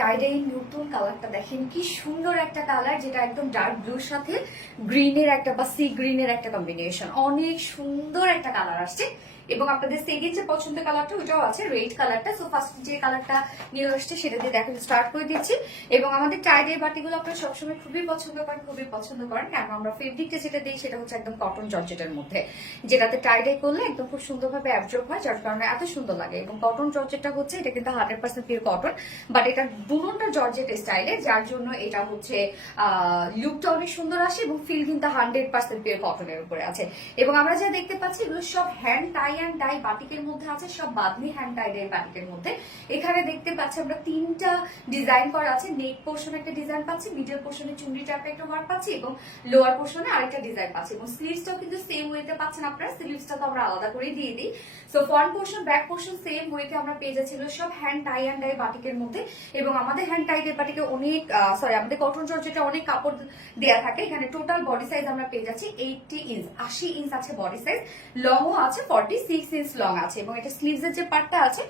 Tie-dye নতুন কালারটা দেখেন কি সুন্দর একটা কালার, যেটা একদম ডার্ক ব্লুর সাথে গ্রিনের একটা বা সি গ্রিনের একটা কম্বিনেশন। অনেক সুন্দর একটা কালার আসছে এবং আপনাদের সেকেন্ড যে পছন্দের কালারটা ওটাও আছে রেড কালারটা। সো ফার্স্ট যে কালারটা নিয়ে আসছে সেটা দিয়ে দেখেন স্টার্ট করে দিচ্ছি। এবং আমাদের টাইডাই বাটিগুলো আপনারা সবসময় খুবই পছন্দ করেন কারণ আমরা ফেব্রিকটা যেটা দিই সেটা হচ্ছে একদম কটন জর্জেটের মধ্যে, যেটাতে টাইডাই করলে একদম খুব সুন্দরভাবে অ্যাবজর্ব হয়, যার কারণে এত সুন্দর লাগে। এবং কটন জর্জেটটা হচ্ছে এটা কিন্তু 100% পিওর কটন, বাট এটা দুটোটা জর্জেট স্টাইলে, যার জন্য এটা হচ্ছে লুকটা অনেক সুন্দর আসে এবং ফিল কিন্তু 100% পিওর কটনের উপরে আছে। এবং আমরা যা দেখতে পাচ্ছি এগুলো সব হ্যান্ড টাই অ্যান্ড ডাই বাটিকের মধ্যে আছে, সব বাদনি হ্যান্ড টাই ডাই বাটিকের মধ্যে। এখানে দেখতে পাচ্ছি আমরা তিনটা ডিজাইন করা আছে। নেক পোর্শনে একটা ডিজাইন পাচ্ছি, মিডল পোর্শনে চুন্ডি টাইপের একটা ওয়ার্ক পাচ্ছি এবং লোয়ার পোর্শনে আরেকটা ডিজাইন পাচ্ছি। এবং স্লিভসটাও কিন্তু সেম ওয়েতে পাচ্ছেন আপনারা, স্লিভসটা তো আমরা আলাদা করে দিয়ে দিই। So front portion back portion same ওয়েতে আমরা পেয়ে যাচ্ছি সব হ্যান্ড টাই অ্যান্ড ডাই বাটিকের মধ্যে। এবং আমাদের হ্যান্ড টাই ডাই বাটিকে অনেক আমাদের কটন জর্জেটে অনেক কাপড় দেয়া থাকে। এখানে টোটাল বডি সাইজ আমরা পেয়ে যাচ্ছি 80 ইঞ্চ, 80 ইঞ্চ আছে বডি সাইজ, লংও আছে 46 ইঞ্চ লং আছে। এবং এটা স্লিভসের যে পার্টটা আছে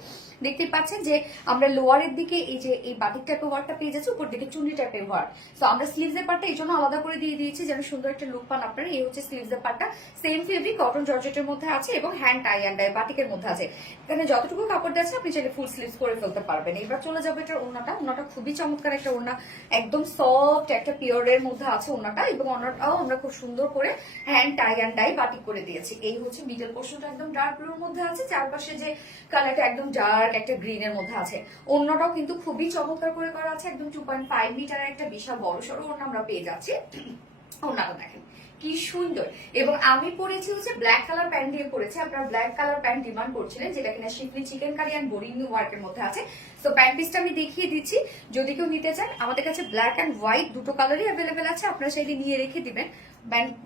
দেখতে পাচ্ছেন যে আমরা লোয়ারের দিকে এই যে এই বাটিক টাইপের ওয়ার্কটা পেয়ে যাচ্ছি, উপর দিকে চুন্ডি টাইপের ওয়ার্ক। সো আমরা স্লিভসের পার্টটা এই জন্য আলাদা করে দিয়ে দিয়েছি যেন সুন্দর একটা লুক পান আপনারা। এই হচ্ছে স্লিভসের পার্টটা, সেম ফেব্রিক কটন জর্জেটের মধ্যে আছে এবং হ্যান্ড টাই অ্যান্ড ডাই বাটিকের মধ্যে আছে। এখানে যতটুকু কাপড় আছে আপনি চাইলে ফুল স্লিভস করে ফেলতে পারবেন। এবার চলে যাবে এটার ওড়নাটা। ওড়নাটা খুবই চমৎকার একটা ওড়না, একদম সফট একটা পিওরের মধ্যে আছে ওড়নাটা। এবং ওড়নাটাও আমরা খুব সুন্দর করে hand tie and dye batik করে দিয়েছি। এই হচ্ছে মিডল পোর্শনটা একদম ডার্ক ব্লুর মধ্যে আছে, চারপাশে যে কালারটা একদম ডার্ক একটা গ্রিনের মধ্যে আছে। ওড়নাটাও কিন্তু খুবই চমৎকার করে করা আছে, একদম 2.5 মিটারের একটা বিশাল বড় সড়ো ওড়না আমরা পেয়ে যাচ্ছি। ওড়নাটা দেখেন কি সুন্দর। এবং আমি পরেছি হচ্ছে ব্ল্যাক কালার প্যান্ট দিয়ে পরেছি, আপনারা ব্ল্যাক কালার প্যান্ট ডিমান্ড করছিলেন, যেটা কিনা শিফলি চিকেন কারি অ্যান্ড বোরিং ওয়ার্কের মধ্যে আছে। সো প্যান্ট পিসটা আমি দেখিয়ে দিচ্ছি, যদি কেউ নিতে চান আমাদের কাছে ব্ল্যাক অ্যান্ড হোয়াইট দুটো কালারই অ্যাভেলেবেল আছে, আপনারা চাইলে নিয়ে রেখে দিবেন।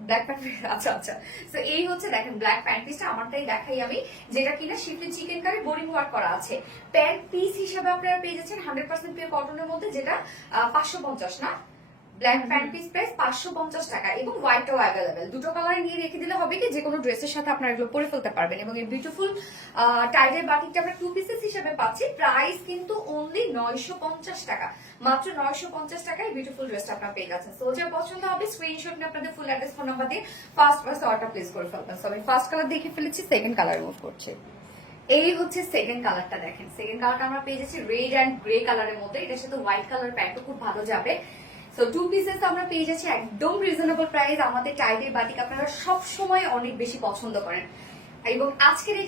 ব্ল্যাক প্যান্ট আচ্ছা। তো এই হচ্ছে দেখেন ব্ল্যাক প্যান্ট পিসটা, আমারটাই দেখাই আমি, যেটা কিনা শিফলি চিকেন কারি বোরিং ওয়ার্ক করা আছে। প্যান্ট পিস হিসাবে আপনারা পেয়ে যাচ্ছেন 100% পিওর কটনের মধ্যে, যেটা 550 না, ব্ল্যাক প্যান্ট পিস প্রাইস 550 টাকা। এবং হোয়াইটও অ্যাভেলেবেল, দুটো কালার নিয়ে রেখে দিলে হবে কি যে কোনো ড্রেসের সাথে আপনারা এগুলো পরে ফেলতে পারবেন। এবং এই বিউটিফুল টাইডের বাটিকটা আমরা 2 পিসেস হিসেবে পাচ্ছি, প্রাইস কিন্তু অনলি 950 টাকা, মাত্র 950 টাকায় বিউটিফুল ড্রেসটা আপনারা পেয়ে যাচ্ছেন। সো যে পছন্দ হবে স্ক্রিনশট নিয়ে আপনাদের ফুল অ্যাড্রেস ফোন নাম্বার দিয়ে ফার্স্ট অর্ডার প্লেস করে ফেলবেন। সো আমি ফার্স্ট কালার দেখে ফেলেছি, সেকেন্ড কালার মুভ করছে। এই হচ্ছে সেকেন্ড কালারটা দেখেন, সেকেন্ড কালারটা আমরা পেয়ে যাচ্ছি রেড অ্যান্ড গ্রে কালারের মধ্যে, এটার সাথে হোয়াইট কালার প্যান্টও খুব ভালো যাবে। সো 2 পিসেস আমরা পেয়ে যাচ্ছি একদম রিজনেবল প্রাইস। আমাদের টাইডের বাটিক আপনারা সব সময় অনেক বেশি পছন্দ করেন, এবং আজকের এই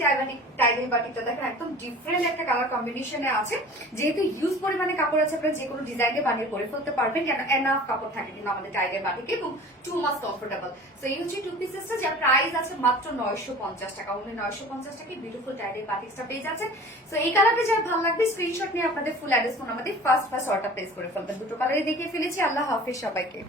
টাইডের বাটিকটা দেখেন একদম ডিফারেন্ট একটা কালার কম্বিনেশনে আছে। যেহেতু হিউজ পরিমাণে কাপড় আছে, আপনারা যে কোনো ডিজাইনে বানিয়ে পরে ফেলতে পারবেন, কেন এনাফ কাপড় থাকে কিন্তু আমাদের টাইডের বাটিকে, এবং টু মাস কমফোর্টেবল। সো এই হচ্ছে 2 পিসেসটা, যার প্রাইস আছে মাত্র 950 টাকা। অনলি 950 টাকায় বিউটিফুল টাইডের বাটিকটা পেয়ে যাচ্ছেন। সো এই কালারটা যার ভালো লাগবে স্ক্রিনশট নিয়ে আপনাদের ফুল অ্যাড্রেস ফোন আমাদের ফার্স্ট অর্ডার প্লেস করে ফেলবেন। দুটো কালারই দেখিয়ে ফেলেছি। আল্লাহ হাফেজ সবাইকে।